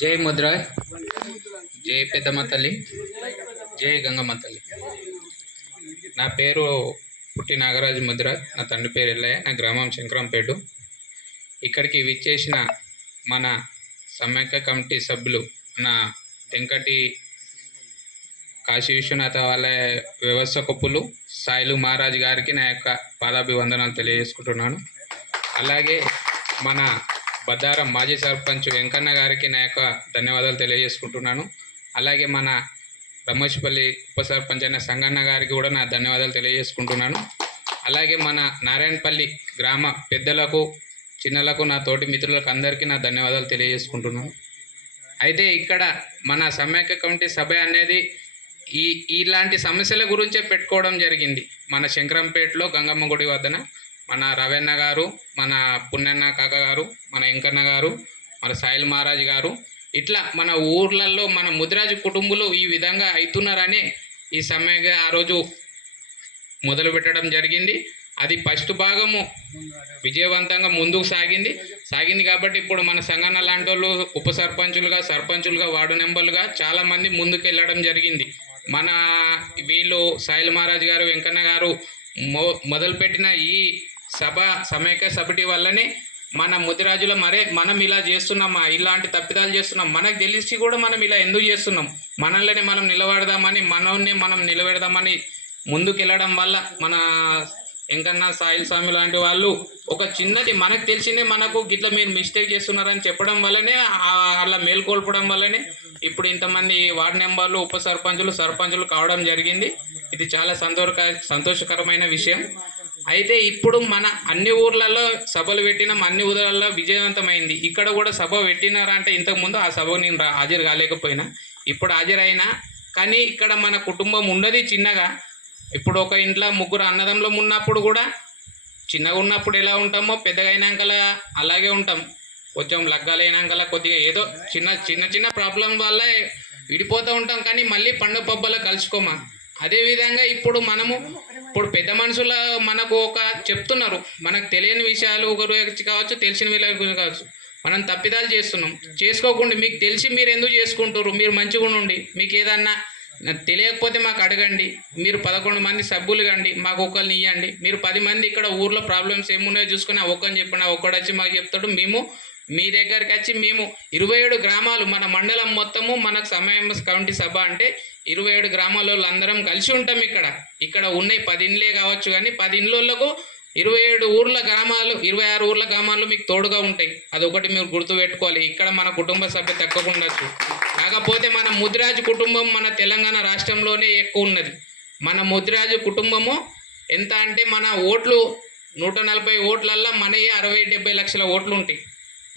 జై ముద్ర, జై పెద్దమ్మ తల్లి, జై గంగమ్మ తల్లి. నా పేరు పుట్టి నాగరాజు ముద్ర. నా తండ్రి పేరు ఎల్లయ్య. నా గ్రామం శంకరంపేట. ఇక్కడికి విచ్చేసిన మన సమైక్య కమిటీ సభ్యులు నా వెంకటి కాశీ విశ్వనాథ వాళ్ళ వ్యవస్థాపకులు సాయిలు మహారాజ్ గారికి నా యొక్క పాదాభివందనాలు తెలియజేసుకుంటున్నాను. అలాగే మన బద్దారం మాజీ సర్పంచ్ వెంకన్న గారికి నా యొక్క ధన్యవాదాలు తెలియజేసుకుంటున్నాను. అలాగే మన రమేష్పల్లి ఉప సర్పంచ్ అయిన సంగన్న గారికి కూడా నా ధన్యవాదాలు తెలియజేసుకుంటున్నాను. అలాగే మన నారాయణపల్లి గ్రామ పెద్దలకు, చిన్నలకు, నా తోటి మిత్రులకు అందరికీ నా ధన్యవాదాలు తెలియజేసుకుంటున్నాను. అయితే ఇక్కడ మన సమైక్య కమిటీ సభ అనేది ఇలాంటి సమస్యల గురించే పెట్టుకోవడం జరిగింది. మన శంకరంపేటలో గంగమ్మ గుడి వద్దన మన రవణ గారు, మన పున్నన్న కాక గారు, మన వెంకన్న గారు, మన సాయిల్ మహారాజ్ గారు, ఇట్లా మన ఊర్లలో మన ముదిరాజు కుటుంబాలు ఈ విధంగా అవుతున్నారని ఈ సమైక్య ఆ రోజు మొదలు పెట్టడం జరిగింది. అది ఫస్ట్ భాగము విజయవంతంగా ముందుకు సాగింది కాబట్టి ఇప్పుడు మన సంగన్న లాంటి వాళ్ళు ఉప సర్పంచులుగా వార్డు మెంబర్లుగా చాలామంది ముందుకు వెళ్ళడం జరిగింది. మన వీళ్ళు సాయిల్ మహారాజ్ గారు, వెంకన్న గారు మొదలుపెట్టిన ఈ సమైక్య సమితి వల్లనే మన ముదిరాజుల మనం ఇలా చేస్తున్నామా, ఇలాంటి తప్పిదాలు చేస్తున్నాం, మనకు తెలిసి కూడా మనం ఇలా ఎందుకు చేస్తున్నాం, మనల్ని మనం నిలబెడదామని మనం నిలబెడదామని ముందుకు వెళ్ళడం వల్ల మన వెంకన్న, సాయిల్ స్వామి లాంటి వాళ్ళు ఒక చిన్నది మనకు తెలిసిందే మనకు గిట్ల మీరు మిస్టేక్ చేస్తున్నారని చెప్పడం వల్లనే అలా మేల్కొల్పడం వల్లనే ఇప్పుడు ఇంతమంది వార్డు మెంబర్లు, ఉప సర్పంచులు కావడం జరిగింది. ఇది చాలా సంతోషకరమైన విషయం. అయితే ఇప్పుడు మన అన్ని ఊర్లలో సభలు పెట్టినాం, అన్ని ఊర్లలో విజయవంతమైంది. ఇక్కడ కూడా సభ పెట్టినారంటే ఇంతకుముందు ఆ సభకు నేను హాజరు కాలేకపోయినా, ఇప్పుడు హాజరైనా. కానీ ఇక్కడ మన కుటుంబం ఉన్నది చిన్నగా. ఇప్పుడు ఒక ఇంట్లో ముగ్గురు అన్నదమ్ములు ఉన్నప్పుడు కూడా చిన్నగా ఉన్నప్పుడు ఎలా ఉంటామో పెద్దగా అయినాకలా అలాగే ఉంటాం. కొంచెం లగ్గాలైనాకలా కొద్దిగా ఏదో చిన్న ప్రాబ్లం వల్ల విడిపోతూ ఉంటాం, కానీ మళ్ళీ పండుగ పబ్బలో కలుసుకోమా. అదేవిధంగా ఇప్పుడు పెద్ద మనుషుల మనకు ఒక చెప్తున్నారు, మనకు తెలియని విషయాలు గురించి కావచ్చు, తెలిసిన విషయాల గురించి కావచ్చు, మనం తప్పిదాలు చేస్తున్నాం. చేసుకోకుండా మీకు తెలిసి మీరు ఎందుకు చేసుకుంటారు? మీరు మంచిగా ఉండి మీకు ఏదన్నా తెలియకపోతే మాకు అడగండి. మీరు 11 మంది సభ్యులు కండి, మాకు ఒకరిని ఇవ్వండి. మీరు 10 మంది ఇక్కడ ఊర్లో ప్రాబ్లమ్స్ ఏమున్నాయో చూసుకుని ఒక్కని చెప్పిన ఒక్కడు వచ్చి మాకు చెప్తాడు. మేము మీ దగ్గరికి వచ్చి 27 గ్రామాలు మన మండలం మొత్తము మనకు సమైక్య కమిటీ సభ అంటే 27 గ్రామాలలో అందరం కలిసి ఉంటాం. ఇక్కడ ఉన్నాయి 10 ఇండ్లే కావచ్చు, కానీ 10 ఇండ్లకు 26 ఊర్ల గ్రామాలు మీకు తోడుగా ఉంటాయి. అదొకటి మీరు గుర్తుపెట్టుకోవాలి. ఇక్కడ మన కుటుంబ సభ్య తక్కువ. కాకపోతే మన ముదిరాజు కుటుంబం మన తెలంగాణ రాష్ట్రంలోనే ఎక్కువ ఉన్నది. మన ముదిరాజు కుటుంబము ఎంత అంటే మన ఓట్లు 140 ఓట్లల్లో మన 60-70 లక్షల ఓట్లు ఉంటాయి.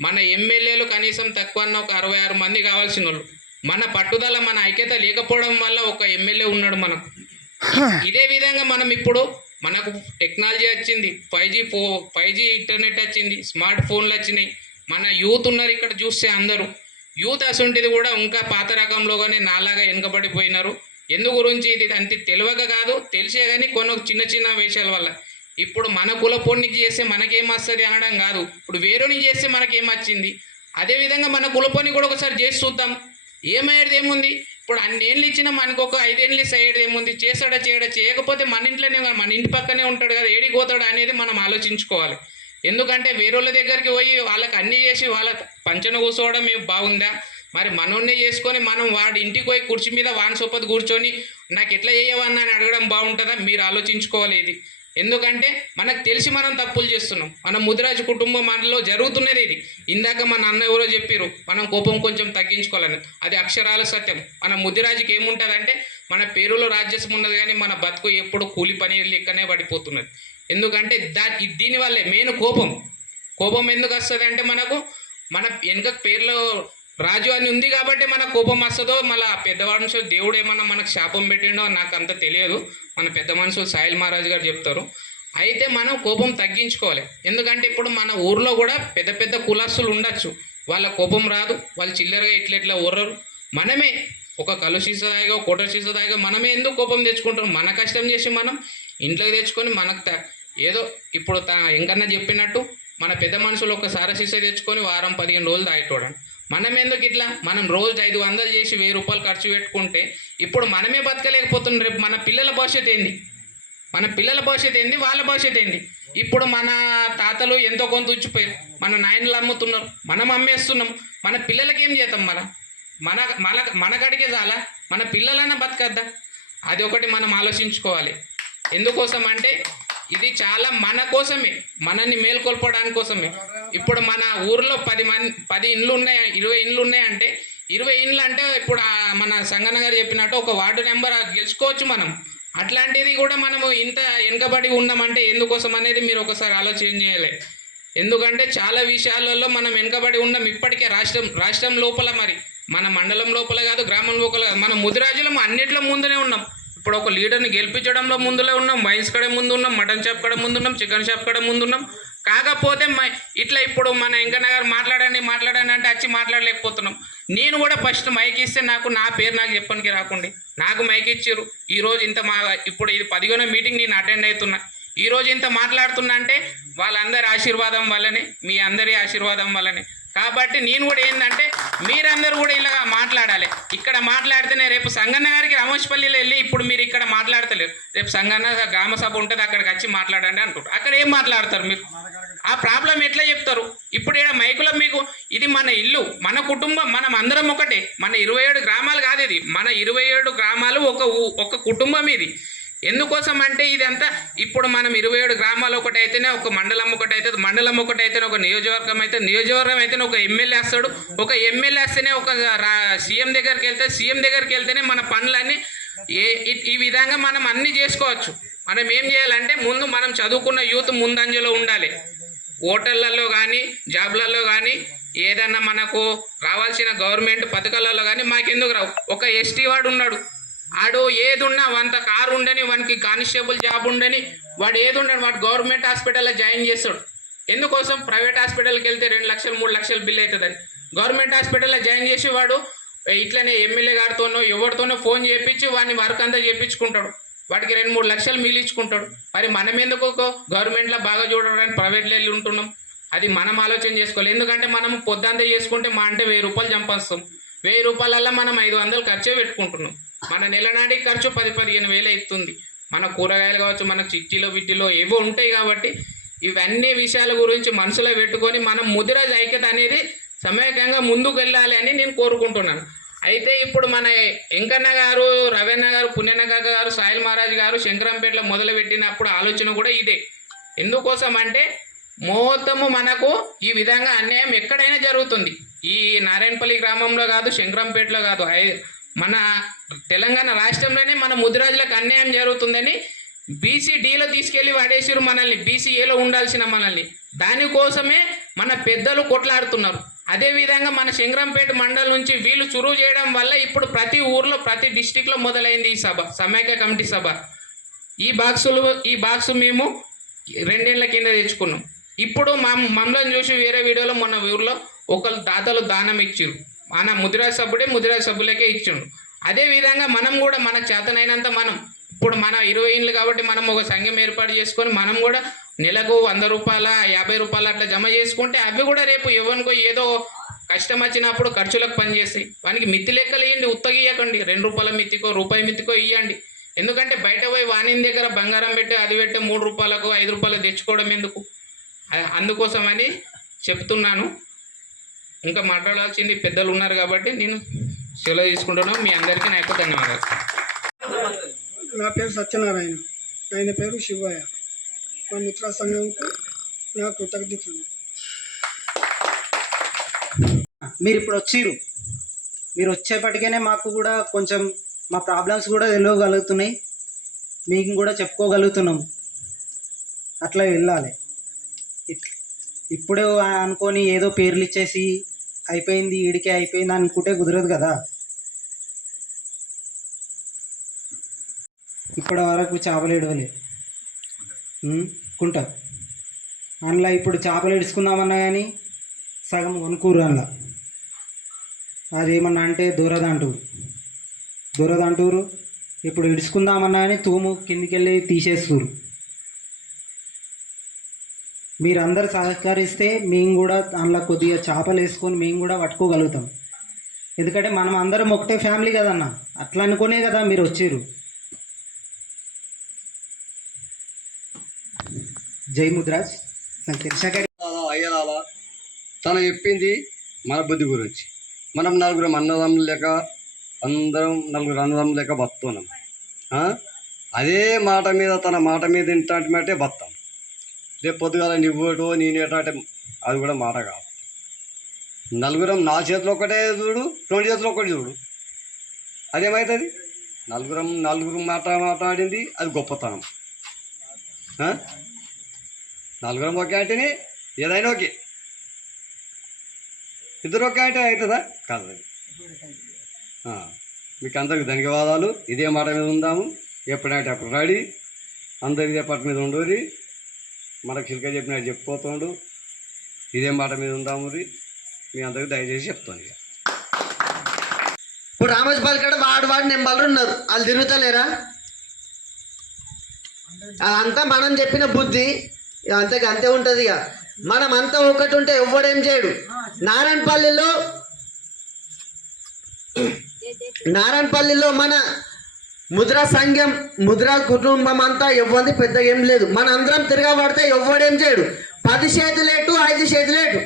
మన ఎమ్మెల్యేలు కనీసం తక్కువ ఒక 66 మంది కావాల్సిన వాళ్ళు. మన పట్టుదల, మన ఐక్యత లేకపోవడం వల్ల ఒక ఎమ్మెల్యే ఉన్నాడు మనకు. ఇదే విధంగా మనకు టెక్నాలజీ వచ్చింది, 5G ఇంటర్నెట్ వచ్చింది, స్మార్ట్ ఫోన్లు వచ్చినాయి. మన యూత్ ఉన్నారు ఇక్కడ చూస్తే అందరూ. యూత్ అసంటిది కూడా ఇంకా పాత రకంలోగానే నాలాగా వెనుకబడిపోయినారు. ఎందు గురించి ఇది అంత తెలియక కాదు, తెలిసే కానీ కొన్ని చిన్న విషయాల వల్ల. ఇప్పుడు మన కులపోనికి చేస్తే మనకేం వస్తుంది అనడం కాదు, ఇప్పుడు వేరేని చేస్తే మనకేమొచ్చింది. అదేవిధంగా మన కులపోని కూడా ఒకసారి చేసి చూద్దాం, ఏమయ్యేది ఏముంది. ఇప్పుడు అన్నేళ్ళు ఇచ్చినా మనకు ఒక 5 ఏళ్ళు అయ్యేది ఏముంది. చేయకపోతే మన ఇంట్లోనే, మన ఇంటి పక్కనే ఉంటాడు కదా, ఏడికి పోతాడు అనేది మనం ఆలోచించుకోవాలి. ఎందుకంటే వేరేళ్ళ దగ్గరికి పోయి వాళ్ళకి అన్నీ చేసి వాళ్ళ పంచన కూర్చోవడం బాగుందా? మరి మనోన్నే చేసుకొని మనం వాడి ఇంటికి పోయి కుర్చీ మీద వాని సొప్పది కూర్చొని నాకు ఎట్లా చేయవన్నా అని అడగడం బాగుంటుందా? మీరు ఆలోచించుకోవాలి ఇది. ఎందుకంటే మనకు తెలిసి మనం తప్పులు చేస్తున్నాం. మన ముదిరాజు కుటుంబం మనలో జరుగుతున్నది ఇది. ఇందాక మన అన్న ఎవరో చెప్పారు, మనం కోపం కొంచెం తగ్గించుకోవాలని. అది అక్షరాల సత్యం. మన ముదిరాజుకి ఏముంటుందంటే మన పేరులో రాజ్యసం ఉన్నది, కానీ మన బతుకు ఎప్పుడు కూలి పని లెక్కనే పడిపోతున్నది. ఎందుకంటే దీనివల్లే మెయిన్ కోపం ఎందుకు వస్తుంది అంటే మన వెనుక పేరులో రాజు అని ఉంది కాబట్టి మన కోపం వస్తుందో, మళ్ళీ పెద్ద మనుషులు దేవుడు ఏమన్నా మనకు శాపం పెట్టిండో నాకు అంత తెలియదు. మన పెద్ద మనుషులు సాయిల్ మహారాజ్ గారు చెప్తారు. అయితే మనం కోపం తగ్గించుకోవాలి. ఎందుకంటే ఇప్పుడు మన ఊర్లో కూడా పెద్ద కులస్తులు ఉండొచ్చు, వాళ్ళ కోపం రాదు, వాళ్ళు చిల్లరగా ఇట్లా ఊర్రరు. మనమే ఒక కలు సీసదాయిగా, కోట సీసదాయిగా మనమే ఎందుకు కోపం తెచ్చుకుంటాం? మన కష్టం చేసి మనం ఇంట్లోకి తెచ్చుకొని మనకు ఏదో ఇప్పుడు ఎంకన్నా చెప్పినట్టు మన పెద్ద మనుషులు ఒక సార సీస తెచ్చుకొని వారం 15 రోజులు తాగేటోడండి. మనం ఎందుకు ఇట్లా మనం రోజు 500 చేసి 1000 రూపాయలు ఖర్చు పెట్టుకుంటే ఇప్పుడు మనమే బతకలేకపోతున్నాం. రేపు మన పిల్లల భవిష్యత్తు ఏంది? మన పిల్లల భవిష్యత్తు ఏంది? వాళ్ళ భవిష్యత్తు ఏంది? ఇప్పుడు మన తాతలు ఎంతో కొంత ఉంచిపోయారు, మన నాయనలు అమ్ముతున్నారు, మనం అమ్మేస్తున్నాం. మన పిల్లలకి ఏం చేద్దాం? మన మన మన గడికే చాలా, మన పిల్లలన్నా బతకద్దా? అది ఒకటి మనం ఆలోచించుకోవాలి. ఎందుకోసం అంటే ఇది చాలా మన కోసమే, మనల్ని మేల్కొల్పడానికి కోసమే. ఇప్పుడు మన ఊర్లో 10 ఇండ్లు ఉన్నాయి, 20 ఇండ్లు ఉన్నాయంటే 20 ఇండ్లు అంటే ఇప్పుడు మన సంగన్న గారు చెప్పినట్టు ఒక వార్డు నెంబర్ గెలుచుకోవచ్చు మనం. అట్లాంటిది కూడా మనము ఇంత వెనుకబడి ఉన్నామంటే ఎందుకోసం అనేది మీరు ఒకసారి ఆలోచన చేయాలి. ఎందుకంటే చాలా విషయాలలో మనం వెనుకబడి ఉన్నాం ఇప్పటికే. రాష్ట్రం లోపల, మరి మన మండలం లోపల కాదు, గ్రామం లోపల కాదు, మన ముదిరాజులం అన్నిట్లో ముందునే ఉన్నాం. ఇప్పుడు ఒక లీడర్ని గెలిపించడంలో ముందులో ఉన్నాం, వైన్స్ కడ ముందు ఉన్నాం, మటన్ షాప్ కడ ముందు ఉన్నాం, చికెన్ షాప్ కడ ముందు ఉన్నాం. కాకపోతే ఇట్లా ఇప్పుడు మన వెంకన్న గారు మాట్లాడండి అంటే వచ్చి మాట్లాడలేకపోతున్నాం. నేను కూడా ఫస్ట్ మైక్ ఇస్తే నా పేరు నాకు చెప్పడానికి రాకుండి నాకు మైక్ ఇచ్చారు. ఈరోజు ఇంత ఇప్పుడు ఇది 10వ మీటింగ్ నేను అటెండ్ అవుతున్నా. ఈరోజు ఇంత మాట్లాడుతున్నా అంటే వాళ్ళందరి ఆశీర్వాదం వల్లనే, మీ అందరి ఆశీర్వాదం వల్లనే. కాబట్టి నేను కూడా ఏంటంటే మీరందరూ కూడా ఇలా మాట్లాడాలి. ఇక్కడ మాట్లాడితేనే రేపు సంగన్న గారికి రమేష్పల్లిలో వెళ్ళి ఇప్పుడు మీరు ఇక్కడ మాట్లాడతలేరు, రేపు సంగన్న గ్రామ సభ ఉంటుంది అక్కడికి వచ్చి మాట్లాడండి అంటుంటారు. అక్కడ ఏం మాట్లాడతారు మీరు? ఆ ప్రాబ్లం ఎట్లా చెప్తారు? ఇప్పుడు ఇక్కడ మైకులో మీకు ఇది మన ఇల్లు, మన కుటుంబం, మనం అందరం ఒకటే. మన 27 గ్రామాలు కాదు, ఇది మన 27 గ్రామాలు ఒక కుటుంబం ఇది. ఎందుకోసం అంటే ఇదంతా ఇప్పుడు మనం 27 గ్రామాలు ఒకటైతేనే ఒక మండలం ఒకటైతే, మండలం ఒకటైతేనే ఒక నియోజకవర్గం అయితే, నియోజకవర్గం అయితేనే ఒక ఎమ్మెల్యే వస్తాడు, ఒక ఎమ్మెల్యే వస్తేనే ఒక సీఎం దగ్గరికి వెళ్తే, సీఎం దగ్గరికి వెళ్తేనే మన పనులన్నీ ఈ విధంగా మనం అన్నీ చేసుకోవచ్చు. మనం ఏం చేయాలంటే ముందు మనం చదువుకున్న యూత్ ముందంజలో ఉండాలి. హోటళ్లలో కానీ, జాబ్లలో కానీ, ఏదన్నా మనకు రావాల్సిన గవర్నమెంట్ పథకాలలో కానీ మాకెందుకు రావు. ఒక ఎస్టీ వాడు ఉన్నాడు, ఆడు ఏది ఉన్నా వంత కారు ఉండని, వానికి కానిస్టేబుల్ జాబ్ ఉండని, వాడు ఏది ఉండని వాడు గవర్నమెంట్ హాస్పిటల్లో జాయిన్ చేస్తాడు. ఎందుకోసం? ప్రైవేట్ హాస్పిటల్కి వెళ్తే 2 లక్షలు 3 లక్షలు బిల్ అవుతుందని గవర్నమెంట్ హాస్పిటల్లో జాయిన్ చేసి వాడు ఇట్లనే ఎమ్మెల్యే గారితోనో ఎవరితోనో ఫోన్ చేయించి వాడిని వర్క్ అంతా చేయించుకుంటాడు. వాడికి 2-3 లక్షలు మిగిలించుకుంటాడు. మరి మనం ఎందుకు గవర్నమెంట్లో బాగా చూడడానికి ప్రైవేట్లో వెళ్ళి ఉంటున్నాం? అది మనం ఆలోచన చేసుకోవాలి. ఎందుకంటే మనం పొద్దంతా చేసుకుంటే మా అంటే 1000 రూపాయలు సంపాదిస్తాం. 1000 రూపాయలల్లో మనం 500 ఖర్చే పెట్టుకుంటున్నాం. మన నెలనాడికి ఖర్చు 10-15 వేలు అవుతుంది. మన కూరగాయలు కావచ్చు, మన చిట్టీలో ఏవో ఉంటాయి. కాబట్టి ఇవన్నీ విషయాల గురించి మనసులో పెట్టుకొని మనం ముదిరాజ్ ఐక్యత అనేది సమయకంగా ముందుకు వెళ్ళాలి అని నేను కోరుకుంటున్నాను. అయితే ఇప్పుడు మన వెంకన్న గారు, రవీణ గారు, పుణ్యనగర్ గారు, సాయిల్ మహారాజ్ గారు శంకరంపేటలో మొదలుపెట్టినప్పుడు ఆలోచన కూడా ఇదే. ఎందుకోసం అంటే మొత్తము మనకు ఈ విధంగా అన్యాయం ఎక్కడైనా జరుగుతుంది. ఈ నారాయణపల్లి గ్రామంలో కాదు, శంకరంపేటలో కాదు, మన తెలంగాణ రాష్ట్రంలోనే మన ముదిరాజులకు అన్యాయం జరుగుతుందని BC-Dలో తీసుకెళ్ళి వాడేసారు మనల్ని, BC-Aలో ఉండాల్సిన మనల్ని. దానికోసమే మన పెద్దలు కొట్లాడుతున్నారు. అదేవిధంగా మన శంకరంపేట మండలం నుంచి వీళ్ళు చురువు చేయడం వల్ల ఇప్పుడు ప్రతి ఊర్లో, ప్రతి డిస్టిక్లో మొదలైంది ఈ సభ, సమైక్య కమిటీ సభ. ఈ బాక్సు మేము 2 ఏళ్ల కింద తెచ్చుకున్నాం. ఇప్పుడు మమ్మల్ని చూసి వేరే వీడియోలో మొన్న ఊర్లో ఒకళ్ళు దాతలు దానం ఇచ్చారు. మన ముదిరాజ్ సభ్యులకే ఇచ్చిండు. అదేవిధంగా మనం కూడా మనకు చేతనైనంత మనం ఇప్పుడు మన 20 ఇండ్లు కాబట్టి మనం ఒక సంఘం ఏర్పాటు చేసుకొని మనం కూడా నెలకు 100 రూపాయల 50 రూపాయలు అట్లా జమ చేసుకుంటే అవి కూడా రేపు ఎవరికో ఏదో కష్టం వచ్చినప్పుడు ఖర్చులకు పనిచేస్తాయి. వానికి మిత్తి లెక్కలు ఇవ్వండి, ఉత్తగా ఇవ్వకండి. 2 రూపాయల మిత్తికో రూపాయి మిత్తికో ఇవ్వండి. ఎందుకంటే బయట పోయి వాని దగ్గర బంగారం పెట్టి అది పెట్టి 3 రూపాయలకు 5 రూపాయలు తెచ్చుకోవడం ఎందుకు? అందుకోసమని చెప్తున్నాను. ఇంకా మాట్లాడాల్సింది పెద్దలు ఉన్నారు కాబట్టి నేను సెలవు తీసుకుంటున్నాను. మీ అందరికీ నా యొక్క ధన్యవాదాలు. నా పేరు సత్యనారాయణ, ఆయన పేరు శివయ్య. మా మిత్ర సంఘంకు నా కృతజ్ఞతలు. మీరు ఇప్పుడు వచ్చిర్రు, మీరు వచ్చేపటికనే మాకు కూడా కొంచెం మా ప్రాబ్లమ్స్ కూడా తెలియగలుగుతున్నాయి, మీకు కూడా చెప్పుకోగలుగుతున్నాం. అట్లా వెళ్ళాలి. ఇప్పుడు అనుకొని ఏదో పేర్లు ఇచ్చేసి అయిపోయింది ఈడికే అయిపోయింది అనుకుంటే కుదరదు కదా. ఇప్పటి వరకు చేపలు ఎడవలే కుంట అందులో ఇప్పుడు చేపలు ఇడుచుకుందామన్నా కానీ సగం కొనుక్కూరు. అందులో అదేమన్నా అంటే దూరదంటూరు. ఇప్పుడు ఇడుచుకుందామన్నా కానీ తూము కిందికి వెళ్ళి తీసేస్తురు. మీరందరూ సహకరిస్తే మేము కూడా అందులో కొద్దిగా చేపలు వేసుకొని మేము కూడా పట్టుకోగలుగుతాం. ఎందుకంటే మనం అందరం ఒకటే ఫ్యామిలీ కదన్న, అట్లా అనుకునే కదా మీరు వచ్చారు. జై ముద్రాజ్. నాకు తెలిసాక అయ్యలాల తను చెప్పింది మన బుద్ధి గురించి. మనం నలుగురం అన్నదమ్ములు లేక అందరం నలుగురు అన్నదమ్ములు లేక బతున్నాం. అదే మాట మీద తన మాట మీద ఇంటాంటి మాటే బతాం. రేపు పొద్దుగాల నువ్వేటో నేనేటో అంటే అది కూడా మాట కాదు. నలుగురం నా చేతిలో ఒకటే చూడు, రెండు చేతిలో ఒకటి చూడు, అదేమవుతుంది? నలుగురు మాట్లాడింది అది గొప్పతనం. నలుగురం ఒకే అంటేనే ఏదైనా ఓకే, ఇద్దరు ఒకే అంటే అవుతుందా? కాదు. మీకు అందరికి ధన్యవాదాలు. ఇదే మాట మీద ఉందాము, ఎప్పుడంటే అప్పుడు రెడీ. అందరు ఇదే పాట మీద ఉండరు, మనకు చిలక చెప్పినట్టు చెప్పుకోతుండు. ఇదే మాట మీద ఉందాము. మీ అందరికి దయచేసి చెప్తాను. ఇక ఇప్పుడు రామోజీపల్లి కాడ వాడు నెంబర్లు ఉన్నారు, వాళ్ళు తిరుగుతలేరా? అదంతా మనం చెప్పిన బుద్ధి అంతే ఉంటుంది. ఇక మనం అంతా ఒకటి ఉంటే ఎవ్వడేం చేయడు. నారాయణపల్లిలో మన ముద్రా సంఘం, ముద్రా కుటుంబం అంతా ఎవ్వరిది పెద్దగా ఏం లేదు. మన అందరం తిరగబడితే ఎవ్వడేం చేయడు. 10 చేతులేటు 5 చేతులేటు.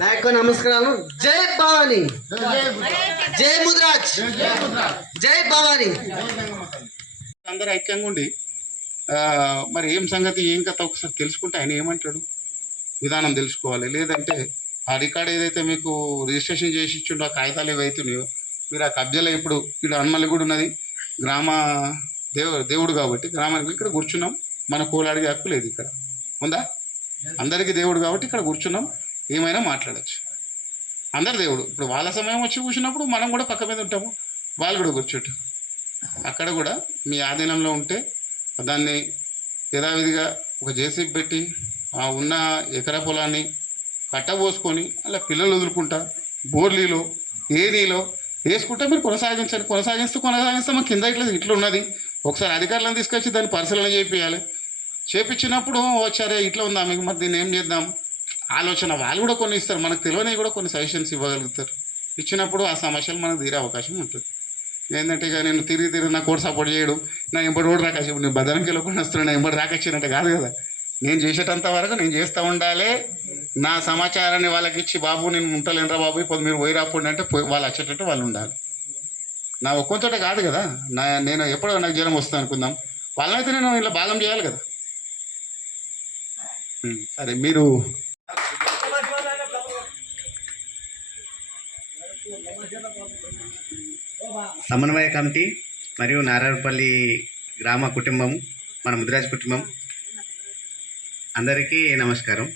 నా యొక్క నమస్కారాలు. జై భవాని, జై ముద్రాజ్, జై భవాని. అందరూ ఐక్యంగా ఉండి మరి ఏం సంగతి ఏం కథ ఒకసారి తెలుసుకుంటే ఆయన ఏమంటాడు విధానం తెలుసుకోవాలి. లేదంటే ఆ రికార్డ్ ఏదైతే మీకు రిజిస్ట్రేషన్ చేసి ఇచ్చిండో ఆ కాగితాలు ఏవైతున్నాయో మీరు ఆ కబ్జాలో ఇప్పుడు ఇక్కడ హనుమల్లి కూడా ఉన్నది గ్రామ దేవుడు కాబట్టి గ్రామానికి ఇక్కడ కూర్చున్నాం. మన కోలు అడిగే హక్కు లేదు ఇక్కడ ఉందా? అందరికీ దేవుడు కాబట్టి ఇక్కడ కూర్చున్నాం, ఏమైనా మాట్లాడచ్చు. అందరు దేవుడు. ఇప్పుడు వాళ్ళ సమయం వచ్చి కూర్చున్నప్పుడు మనం కూడా పక్క మీద ఉంటాము, వాళ్ళు కూడా కూర్చుంటారు. అక్కడ కూడా మీ ఆధీనంలో ఉంటే దాన్ని యథావిధిగా ఒక జేసీబీ పెట్టి ఆ ఉన్న ఎకరా పొలాన్ని కట్టబోసుకొని అలా పిల్లలు వదులుకుంటా బోర్లీలో ఏనీలో వేసుకుంటా మీరు కొనసాగిస్తే మాకు కింద ఇట్లా ఉన్నది. ఒకసారి అధికారులను తీసుకొచ్చి దాన్ని పరిశీలన చేయించాలి. చేయించినప్పుడు వచ్చారే ఇట్లా ఉందా మీకు, మరి దీన్ని ఏం చేద్దాం ఆలోచన వాళ్ళు కూడా కొన్ని ఇస్తారు. మనకు తెలియనివి కూడా కొన్ని సజెషన్స్ ఇవ్వగలుగుతారు. ఇచ్చినప్పుడు ఆ సమస్యలు మనకు తీరే అవకాశం ఉంటుంది. ఏంటంటే ఇక నేను తిరిగి నా కోర్టు సపోర్ట్ చేయడు, నా ఎంబడి రోడ్డు రాకాసి నేను భద్రానికి వెళ్ళకుండా వస్తున్నాను, నా ఎంబడి రాకొచ్చినట్టు కాదు కదా. నేను చేసేటంత వరకు నేను చేస్తూ ఉండాలి. నా సమాచారాన్ని వాళ్ళకి ఇచ్చి బాబు నేను ఉంటలేనరా బాబు ఇప్పుడు మీరు పోయి రాకుండా అంటే వాళ్ళు వచ్చేటట్టు వాళ్ళు ఉండాలి. నా ఒక్కొంతోటే కాదు కదా, నేను ఎప్పుడో నాకు జ్వరం వస్తుంది అనుకుందాం, వాళ్ళనైతే నేను ఇలా భాగం చేయాలి కదా. సరే మీరు సమన్వయ కమిటీ మరియు నారాయణపల్లి గ్రామ కుటుంబం, మన ముద్రాజ్ కుటుంబం అందరికీ నమస్కారం.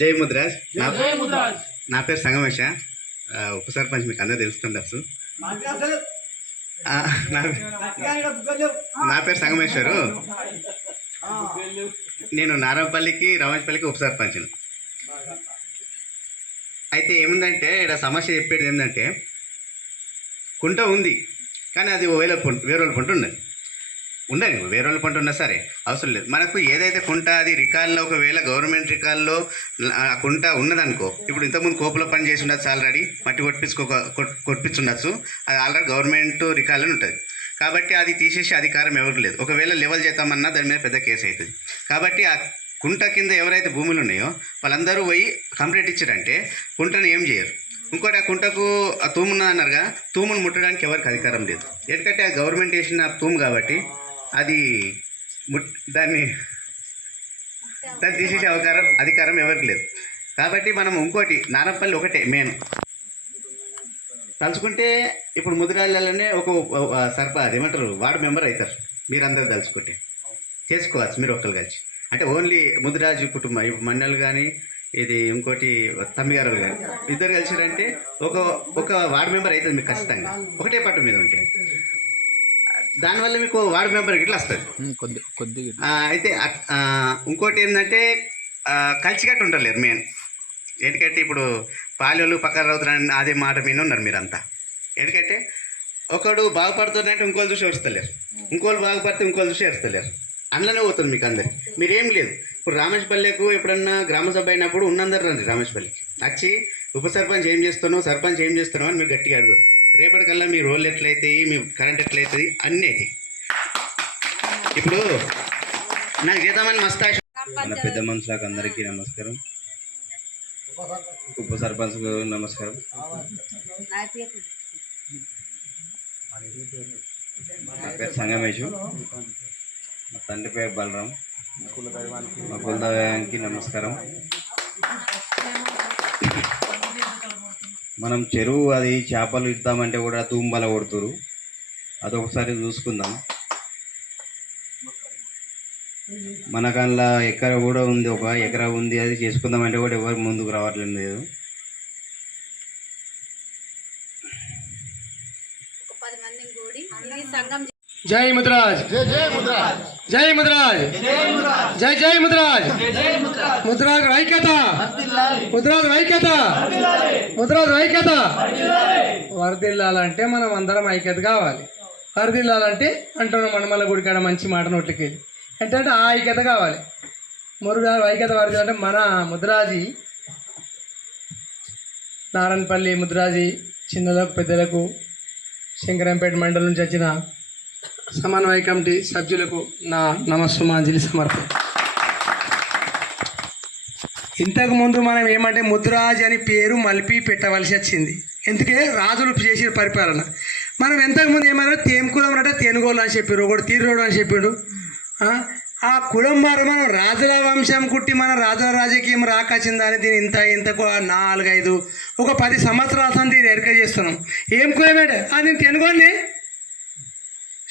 జై ముద్రాజ్. నా పేరు సంగమేశ, ఉప సర్పంచ్, మీకు అందరూ తెలుస్తుండొచ్చు. నా పేరు సంగమేశ్వరు. నేను నారాయణపల్లికి రామేశ్పల్లికి ఉప సర్పంచ్ను. అయితే ఏముందంటే ఇక్కడ సమస్య చెప్పేది ఏంటంటే కుంట ఉంది కానీ అది వేరే వాళ్ళ పంట ఉన్నది. ఉండని వేరే వాళ్ళ పంట ఉన్నా సరే అవసరం లేదు. మనకు ఏదైతే కుంట అది రికార్డులో ఒకవేళ గవర్నమెంట్ రికార్డులో ఆ కుంట ఉన్నదనుకో, ఇప్పుడు ఇంతకుముందు కోపులో పని చేసి ఉండొచ్చు, ఆల్రెడీ మట్టి కొట్టించుండొచ్చు, అది ఆల్రెడీ గవర్నమెంట్ రికార్డులో ఉంటుంది. కాబట్టి అది తీసేసే అధికారం ఎవరికి లేదు. ఒకవేళ లెవెల్ చేద్దామన్నా దాని మీద పెద్ద కేసు అవుతుంది. కాబట్టి ఆ కుంట కింద ఎవరైతే భూములు ఉన్నాయో వాళ్ళందరూ పోయి కంప్లైంట్ ఇచ్చారంటే కుంటను ఏం చేయరు. ఇంకోటి ఆ కుంటకు ఆ తూమున్న అన్నారుగా, తూమును ముట్టడానికి ఎవరికి అధికారం లేదు. ఎందుకంటే అది గవర్నమెంట్ వేసిన తూము కాబట్టి అది దాన్ని తీసేసే అధికారం ఎవరికి లేదు. కాబట్టి మనం ఇంకోటి నారాయణపల్లి ఒకటే మెయిన్ తలుచుకుంటే ఇప్పుడు ముదిరాళ్ళనే ఒక ఏమంటారు వార్డు మెంబర్ అవుతారు. మీరందరూ తలుచుకుంటే చేసుకోవచ్చు మీరు ఒక్కరు కలిసి. అంటే ఓన్లీ ముదిరాజు కుటుంబం, ఇప్పుడు మండలు కానీ ఇది ఇంకోటి తమ్మిగారు కానీ ఇద్దరు కలిసిరంటే ఒక వార్డు మెంబర్ అవుతుంది మీకు ఖచ్చితంగా, ఒకటే పట్టు మీద ఉంటే. దానివల్ల మీకు వార్డు మెంబర్ ఇట్లా వస్తుంది కొద్దిగా. అయితే ఇంకోటి ఏంటంటే కలిసికట్టు ఉండలేరు మెయిన్. ఎందుకంటే ఇప్పుడు పాలెలు పక్కన రౌతులు అదే మాట మీద ఉన్నారు మీరంతా. ఎందుకంటే ఒకడు బాగుపడుతుందంటే ఇంకోళ్ళు చూసి ఏడుస్తలేరు, ఇంకోళ్ళు బాగుపడితే ఇంకోళ్ళు చూసి ఏడుస్తలేరు. అందులోనే పోతుంది మీకు అందరికి. మీరేం లేదు. ఇప్పుడు రామేశ్పల్లెకు ఎప్పుడన్నా గ్రామ సభ అయినప్పుడు ఉన్నందరు రండి రామేశ్పల్లికి వచ్చి ఉప సర్పంచ్ ఏం చేస్తున్నావు, సర్పంచ్ ఏం చేస్తున్నావు అని మీరు గట్టిగా అడుగురు. రేపటికల్లా మీ రోల్ ఎట్లయితాయి, మీ కరెంట్ ఎట్లయితుంది అన్నీ అవుతాయి. ఇప్పుడు నాకు చేద్దామని మస్తు ఆశ. మన పెద్ద మనుషులకు అందరికీ నమస్కారం, ఉప సర్పంచ్ నమస్కారం. నా పేరు సంగమేషు, మా తండ్రి పేరు బలరాం, మా కులదైవానికి నమస్కారం. మనం చెరువు అది చేపలు ఇద్దామంటే కూడా తూంబల కొడుతురు, అదొకసారి చూసుకుందాం. మనకల్లా ఎకర కూడా ఉంది, ఒక ఎకరా ఉంది, అది చేసుకుందామంటే కూడా ఎవరు ముందుకు రావట్లేదు. జై ముద్రాజ్, జై ముద్రాజ్, జై జై ముద్రాజ్, ముద్రాజ్ ఐక్యత, ముద్రాజ్ ఐక్యత, ముద్రాజ్ ఐక్యత. వరదిల్లాలంటే మనం అందరం ఐక్యత కావాలి. వరదిల్లాలంటే అంటున్నాం మనమల్ల గుడికాడ మంచి మాట నోట్లకెళ్ళి ఏంటంటే ఆ ఐక్యత కావాలి. మురుగారు ఐక్యత వరదిల్లంటే మన ముద్రాజీ నారాయణపల్లి ముద్రాజీ చిన్నలకు పెద్దలకు శంకరంపేట మండలం నుంచి వచ్చిన సమన్వయ కమిటీ సభ్యులకు నా నమస్సుమాంజలి సమర్పణ. ఇంతకుముందు మనం ఏమంటే ముద్రాజ్ అని పేరు మలిపి పెట్టవలసి వచ్చింది. ఎందుకే రాజులు చేసిన పరిపాలన. మనం ఇంతకుముందు ఏమన్నా తేమకులం అంటే తేనుగోలు అని చెప్పారు, ఒకటి తీరురోడు అని చెప్పిండు. ఆ కులం వారు మనం రాజుల వంశం కుట్టి మన రాజుల రాజకీయం రాకొచ్చిందని దీని ఇంతకు 4-5 ఒక 10 సంవత్సరాల దీన్ని ఎరక చేస్తున్నాం. ఏం కులమేట నేను తెనుగోని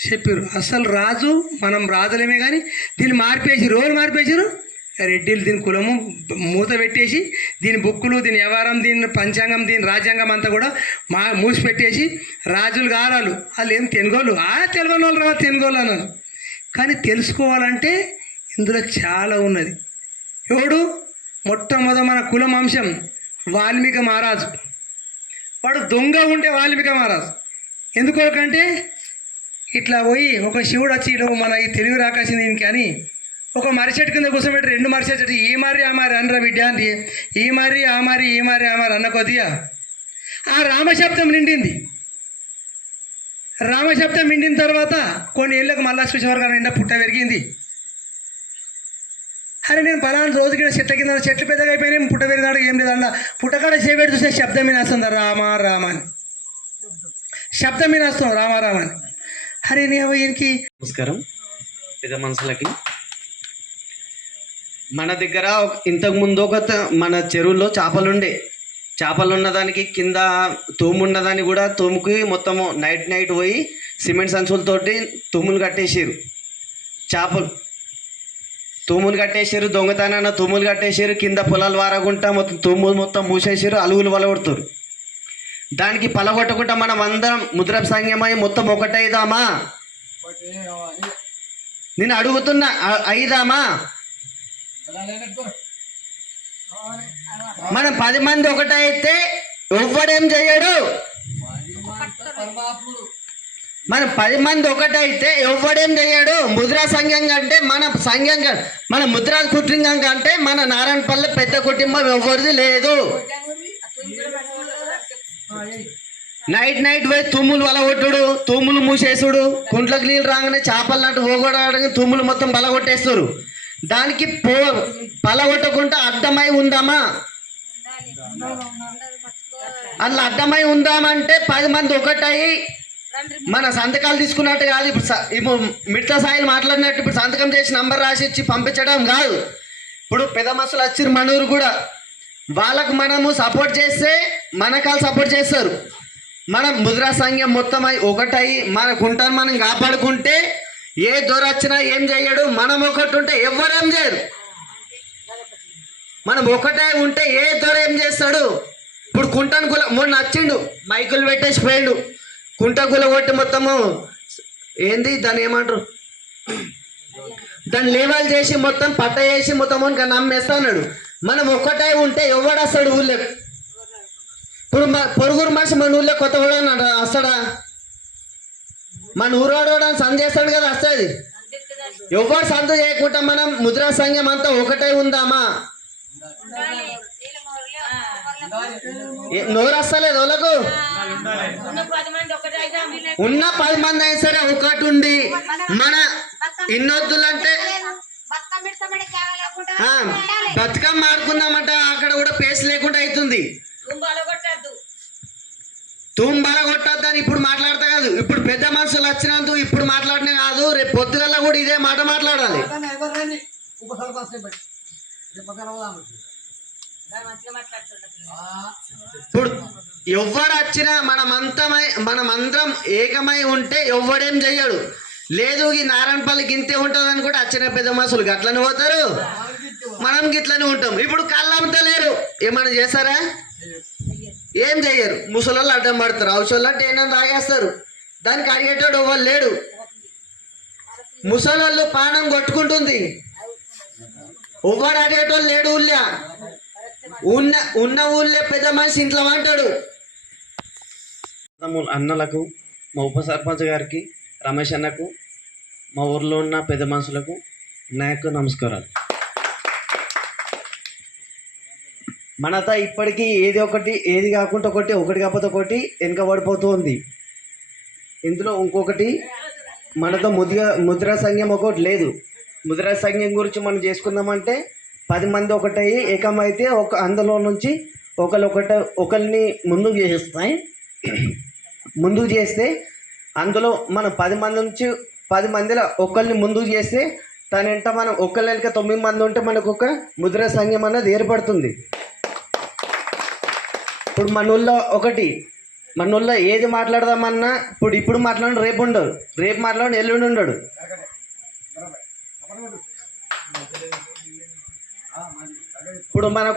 చెప్పారు. అసలు రాజు మనం రాజులమే కానీ దీన్ని మార్పేసి రోజులు మార్పేసారు. రెడ్డిలు దీని కులము మూత పెట్టేసి దీని బుక్కులు, దీని వ్యవహారం, దీని పంచాంగం, దీని రాజ్యాంగం అంతా కూడా మూసిపెట్టేసి రాజులు గారాలు వాళ్ళు ఏం తెనుగోలు తెలుగు వాళ్ళు రా తెనుగోలు అన్నారు. కానీ తెలుసుకోవాలంటే ఇందులో చాలా ఉన్నది. ఎవడు మొట్టమొదటి మన కులం అంశం వాల్మీకి మహారాజు. వాడు దొంగ ఉంటే వాల్మీకి మహారాజు ఎందుకంటే ఇట్లా పోయి ఒక శివుడు వచ్చి మన ఈ తెలుగు రాకాసింది కానీ ఒక మరిచెట్టు కింద కూర్చోబెట్టి 2 మరిచెట్టు ఈ మారి ఆ మారి అనరా బిడ్డ అంటే ఈ మారి ఆ మారి ఈ మారి ఆ మారి అన్న కొద్దిగా ఆ రామశబ్దం నిండింది. రామశబ్దం నిండిన తర్వాత కొన్ని ఏళ్ళకు మళ్ళా చూసేవారు కానీ నిండా పుట్ట పెరిగింది. అరే నేను పలానా రోజు కింద చెట్ల కింద చెట్లు పెద్దగా అయిపోయినాయి, పుట్ట పెరిగినాడు ఏం లేదు అన్న పుట్టకాడ చేపెట్టి చూస్తే శబ్దం మీద వస్తుంది రామ రామ అని, శబ్దం మీద వస్తాం రామ రామ అని. అరే నేను ఈయనకి నమస్కారం పెద్ద మనుషులకి. మన దగ్గర ఇంతకుముందు మన చెరువులో చేపలు ఉన్నదానికి కింద తూము ఉన్నదాన్ని కూడా తూముకి మొత్తము నైట్ పోయి సిమెంట్ సంచులతోటి తుమ్ములు కట్టేసారు. చేపలు తూములు కట్టేసారు, దొంగతనాన తుమ్ములు కట్టేసారు, కింద పొలాలు వారగుంటా మొత్తం తుమ్ములు మొత్తం మూసేసారు, అలుగులు వలగొడుతారు. దానికి పలగొట్టకుండా మనం అందరం ముద్ర సంఘమై మొత్తం ఒకటైదామా? నేను అడుగుతున్నా, అయిదామా? మనం 10 మంది ఒకటైతే ఎవ్వడేం చెయ్యడు. మనం 10 మంది ఒకటైతే ఎవ్వడేం చెయ్యడు. ముద్రా సంఘం కంటే మన ముద్రా కుటుంబం కంటే మన నారాయణపల్లి పెద్ద కుటుంబం ఎవరిది లేదు. నైట్ పోయి తుమ్ములు వలగొట్టుడు, తుమ్ములు మూసేసుడు, కుంట్లకు నీళ్ళు రాగానే చేపలు నట్టు పోగొట్టడానికి తుమ్ములు మొత్తం బలగొట్టేస్తారు. దానికి పలగొట్టకుండా అడ్డమై ఉందామా? అట్లా అడ్డమై ఉందామంటే 10 మంది ఒకటయి మన సంతకాలు తీసుకున్నట్టు కాదు. ఇప్పుడు మిట్ల సాయిలు మాట్లాడినట్టు ఇప్పుడు సంతకం చేసి నంబర్ రాసి ఇచ్చి పంపించడం కాదు. ఇప్పుడు పెద్ద మనుషులు వచ్చిర్రు మన ఊరు కూడా, వాళ్ళకు మనము సపోర్ట్ చేస్తే మనకాలు సపోర్ట్ చేస్తారు. మనం ముద్రా సంఘం మొత్తం ఒకటై మన కుంటాను మనం కాపాడుకుంటే ఏ దొర వచ్చినా ఏం చెయ్యడు. మనం ఒకటి ఉంటే ఎవరేం చేయరు. మనం ఒకటే ఉంటే ఏ దొర ఏం చేస్తాడు? ఇప్పుడు కుంటను గుల మొన్న వచ్చిండు, మైకులు పెట్టేసి పోయిండు, కుంట గుల కొట్టి మొత్తము ఏంది దాన్ని ఏమంటారు, దాన్ని లేవల్ చేసి మొత్తం పట్ట వేసి మొత్తం ఇంకా నమ్మేస్తాడు. మనం ఒక్కటే ఉంటే ఎవడొస్తాడు ఊళ్ళో? ఇప్పుడు పొరుగురు మనిషి మన ఊళ్ళో కొత్త కూడా వస్తాడా? మన ఊరోడు సంద చేస్తాడు కదా వస్తుంది. ఎవరు సంత చేయకుండా మనం ముద్రా సంఘం అంతా ఒకటే ఉందామా? నోరు వస్తలేదు వాళ్ళకు. ఉన్న 10 మంది అయినా సరే ఒకటి ఉండి మన ఇన్నొద్దులంటే బతుకమ్మ ఆడుకుందామంట అక్కడ కూడా పేస్ లేకుండా అవుతుంది. తుంబల కొట్టద్దు అని ఇప్పుడు మాట్లాడతా కాదు, ఇప్పుడు పెద్ద మనుషులు వచ్చినందుకు ఇప్పుడు మాట్లాడినే కాదు, రేపు పొద్దుగల్లా కూడా ఇదే మాట మాట్లాడాలి. ఇప్పుడు ఎవ్వరు వచ్చినా మనమందరం ఏకమై ఉంటే ఎవ్వడేం చెయ్యడు. లేదు ఈ నారాయణపల్లి గింతే ఉంటుందని కూడా వచ్చిన పెద్ద మనుషులు గట్లనే పోతారు, మనం గిట్లనే ఉంటాం. ఇప్పుడు కళ్ళు అమ్ముతలేరు, ఏమన్నా చేస్తారా? ఏం చెయ్యరు. ముసలోళ్ళు అడ్డం పడతారు, అవసరం అంటే ఏమన్నా తాగేస్తారు, దానికి అడిగేటోడు ఎవరు లేడు. ముసలోళ్ళు పానం కొట్టుకుంటుంది, ఎవ్వడు అడిగేటోళ్ళు లేడు. ఊళ్ళో ఉన్న ఊళ్ళో పెద్ద మనిషి ఇంట్లో అంటాడు. అన్నలకు, మా ఉప సర్పంచ్ గారికి, రమేష్ అన్నకు, మా ఊర్లో ఉన్న పెద్ద మనుషులకు నాకు నమస్కారాలు. మనతో ఇప్పటికీ ఏది కాకుండా ఒకటి కాకపోతే ఒకటి వెనుకబడిపోతూ ఉంది. ఇందులో ఇంకొకటి మనతో ముద్రా సంఘం ఒకటి లేదు. ముద్రా సంఘం గురించి మనం చేసుకుందామంటే 10 మంది ఒకటయ్యి ఏకమైతే అందులో నుంచి ఒకరిని ముందుకు చేస్తే అందులో మనం 10 మంది నుంచి 10 మందిలో ఒకరిని ముందుకు చేస్తే తన వెంట మనం ఒకళ్ళ వెనుక 9 మంది ఉంటే మనకు ఒక ముద్రా సంఘం అన్నది ఏర్పడుతుంది. ఇప్పుడు మన ఊళ్ళో ఏది మాట్లాడదామన్నా ఇప్పుడు మాట్లాడు రేపు ఉండడు, రేపు మాట్లాడు ఎల్లుండి ఉండడు. ఇప్పుడు మన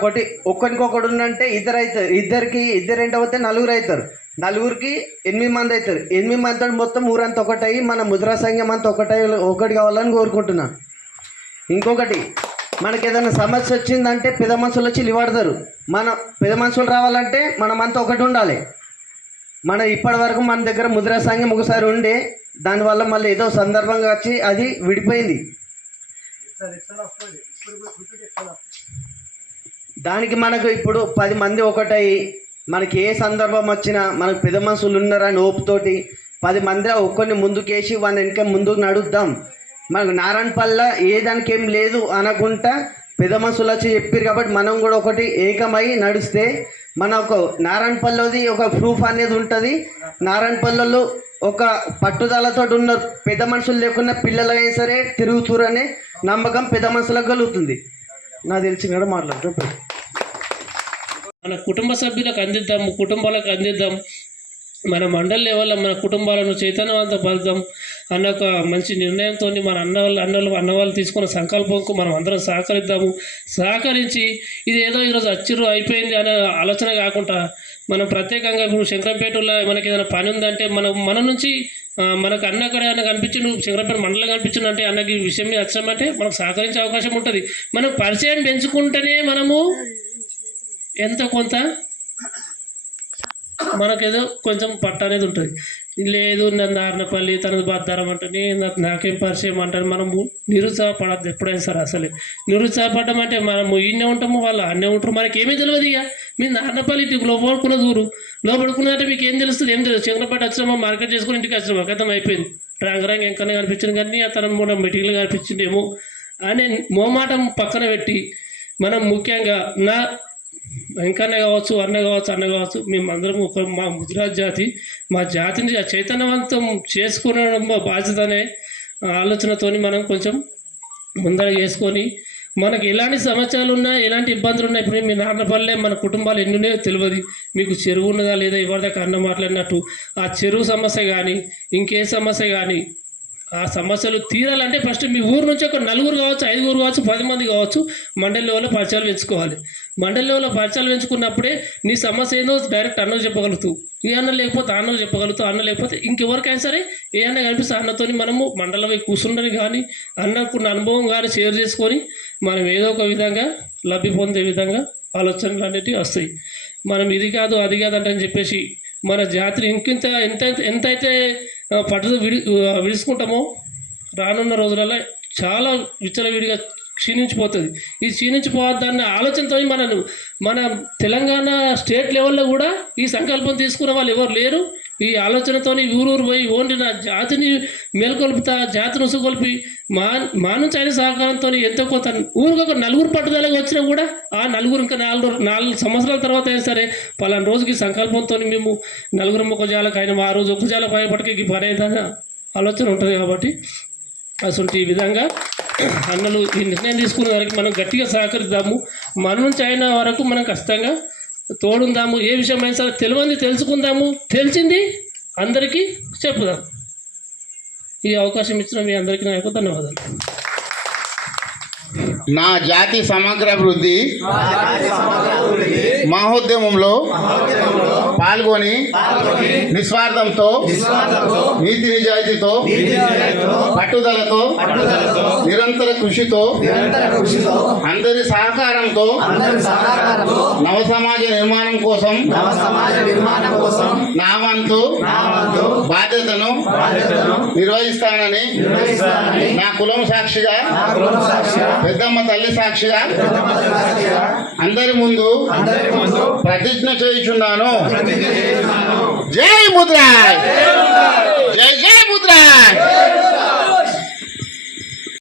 ఒక్కరికొకటి ఉందంటే ఇద్దరు అవుతారు, ఇద్దరు ఏంటి అవుతే 4 అవుతారు, 4కి 8 మంది అవుతారు, 8 మంది మొత్తం ఊరంతా ఒకటి అయ్యి మన ముద్రా సంఘం అంతా ఒకటి కావాలని కోరుకుంటున్నాను. ఇంకొకటి మనకి ఏదైనా సమస్య వచ్చిందంటే పెద్ద మనుషులు వచ్చి లివాడతారు. మన పెద్ద మనుషులు రావాలంటే మనమంతా ఒకటి ఉండాలి. ఇప్పటి వరకు మన దగ్గర ముద్రా సంఘం ఒకసారి ఉండే, దానివల్ల మళ్ళీ ఏదో సందర్భంగా వచ్చి అది విడిపోయింది. దానికి మనకు ఇప్పుడు 10 మంది ఒకటయ్యి మనకి ఏ సందర్భం వచ్చినా మనకు పెద్ద మనుషులు ఉన్నారని ఓపుతోటి 10 మంది ఒక్కరిని ముందుకేసి వాళ్ళ వెనక ముందుకు నడుద్దాం. మనకు నారాయణపల్లి ఏ దానికి ఏం లేదు అనకుండా పెద్ద మనుషులు వచ్చి చెప్పారు కాబట్టి మనం కూడా ఒకటి ఏకమై నడిస్తే మన ఒక నారాయణపల్లిది ఒక ప్రూఫ్ అనేది ఉంటుంది. నారాయణపల్లిలో ఒక పట్టుదలతో ఉన్నారు, పెద్ద మనుషులు లేకుండా పిల్లలైనా సరే తిరుగుతురనే నమ్మకం పెద్ద మనుషులకు కలుగుతుంది. నాకు తెలిసిన కూడా మాట్లాడుతూ మన కుటుంబ సభ్యులకు అందిద్దాము, కుటుంబాలకు అందిద్దాం, మన మండలి లెవెల్లో మన కుటుంబాలను చైతన్యవంతపరుద్దాం అన్న ఒక మంచి నిర్ణయంతో మన అన్నవాళ్ళు తీసుకున్న సంకల్పంకు మనం అందరం సహకరించి ఇది ఏదో ఈరోజు అచ్చిర్రు అయిపోయింది అనే ఆలోచన కాకుండా మనం ప్రత్యేకంగా ఇప్పుడు శంకరంపేటలో మనకి ఏదైనా పని ఉందంటే మన నుంచి మనకు అన్న అక్కడ అన్న కనిపించిండు, శంకరంపేట మండలం కనిపించిండు అంటే అన్నకి ఈ విషయం మీద వచ్చామంటే మనకు సహకరించే అవకాశం ఉంటుంది. మనం పరిచయం పెంచుకుంటేనే మనము ఎంతో కొంత మనకేదో కొంచెం పట్టు అనేది ఉంటుంది. లేదు నన్ను నారాయణపల్లి తనది బాధారం అంటే నాకేం పరిచయం అంటారు. మనము నిరుత్సాహపడద్దు ఎప్పుడైనా సరే. అసలే నిరుత్సాహపడడం అంటే మనము ఈయనే ఉంటాము, వాళ్ళు అన్నే ఉంటారు, మనకి ఏమీ తెలియదు. ఇక మీరు నారాయణపల్లి ఇంటికి లోపడుకున్న దూరు లోపడుకున్నట్టే మీకు ఏం తెలుస్తుంది? ఏం తెలియదు. శంకరపేట వచ్చినామా, మార్కెట్ చేసుకుని ఇంటికి వచ్చినామా, కథం అయిపోయింది. రంగరంగ ఎంకనే కనిపించింది కానీ అతను కూడా మెటీరియల్ కనిపించిందేమో అనే మోమాటం పక్కన పెట్టి మనం ముఖ్యంగా వెంకన్న కావచ్చు, అన్న కావచ్చు మేమందరం మా ముదిరాజ్ జాతి, మా జాతిని చైతన్యవంతం చేసుకోవడం బాధ్యత అనే ఆలోచనతో మనం కొంచెం ముందర చేసుకొని మనకు ఎలాంటి సమస్యలు ఉన్నా, ఎలాంటి ఇబ్బందులు ఉన్నాయి. ఇప్పుడు మీ నాన్నపల్లె మన కుటుంబాలు ఎన్ని ఉన్నాయో తెలియదు. మీకు చెరువు ఉన్నదా లేదా, ఇవాళదాకా అన్న మాట్లాడినట్టు ఆ చెరువు సమస్య కానీ ఇంకే సమస్య కానీ ఆ సమస్యలు తీరాలంటే ఫస్ట్ మీ ఊరు నుంచి ఒక 4 కావచ్చు, 5 కావచ్చు, 10 మంది కావచ్చు మండలి లెవెల్లో పరిచయాలు పెంచుకోవాలి. మండలి లెవెల్లో పరిచయాలు పెంచుకున్నప్పుడే నీ సమస్య ఏదో డైరెక్ట్ అన్నకు చెప్పగలుగుతావు. ఏ అన్న లేకపోతే అన్నకు చెప్పగలుగుతావు, అన్న లేకపోతే ఇంకెవరికైనా సరే ఏ అన్న కనిపిస్తే అన్నతో మనము మండలంపై కూర్చుండని కానీ అన్నకున్న అనుభవం కానీ షేర్ చేసుకొని మనం ఏదో ఒక విధంగా లబ్ధి పొందే విధంగా ఆలోచనలు అనేటివి వస్తాయి. మనం ఇది కాదు అది కాదు అంటే అని చెప్పేసి మన జాతిని ఎంతైతే పట్టుదల విడుచుకుంటామో రానున్న రోజులలో చాలా విచ్చలవిడిగా క్షీణించిపోతుంది. ఈ క్షీణించిపోవద్దన్న ఆలోచనతో మన తెలంగాణ స్టేట్ లెవెల్లో కూడా ఈ సంకల్పం తీసుకున్న వాళ్ళు ఎవరు లేరు. ఈ ఆలోచనతో ఊరూరు పోయి ఓన్లీ నా జాతిని మేల్కొల్పుతా, జాతిని ఉసుగొల్పి మా నుంచి ఆయన సహకారంతో ఎంతో కొంత ఊరికి ఒక నలుగురు పట్టుదలగా వచ్చినా కూడా ఆ నలుగురు ఇంకా 4 సంవత్సరాల తర్వాత అయినా సరే పలానా రోజుకి సంకల్పంతో మేము నలుగురు ఒక జాలకు అయినా ఆ రోజు ఒక జాలకు అయ్యేపటికి పని అయిందన్న ఆలోచన ఉంటుంది. కాబట్టి అసలు ఈ విధంగా అన్నలు ఈ నిర్ణయం తీసుకున్న దానికి మనం గట్టిగా సహకరిద్దాము. మన నుంచి అయిన వరకు మనం ఖచ్చితంగా తోడుందాము. ఏ విషయమైనా సరే తెలియంది తెలుసుకుందాము, తెలిసింది అందరికీ చెప్పుదాం. ఈ అవకాశం ఇచ్చిన మీ అందరికీ నా యొక్క ధన్యవాదాలు. నా జాతి సమగ్ర అభివృద్ధి మహోద్యమంలో పాల్గొని నిస్వార్థంతో నీతి నిజాయితీతో పట్టుదలతో నిరంతర కృషితో అందరి సహకారంతో నవ సమాజ నిర్మాణం కోసం నా వంతు బాధ్యతను నిర్వహిస్తానని నా కులం సాక్షిగా, పెద్దమ్మ తల్లి సాక్షిగా అందరి ముందు ప్రతిజ్ఞ చేయుచున్నాను. జై ముద్రాయ్.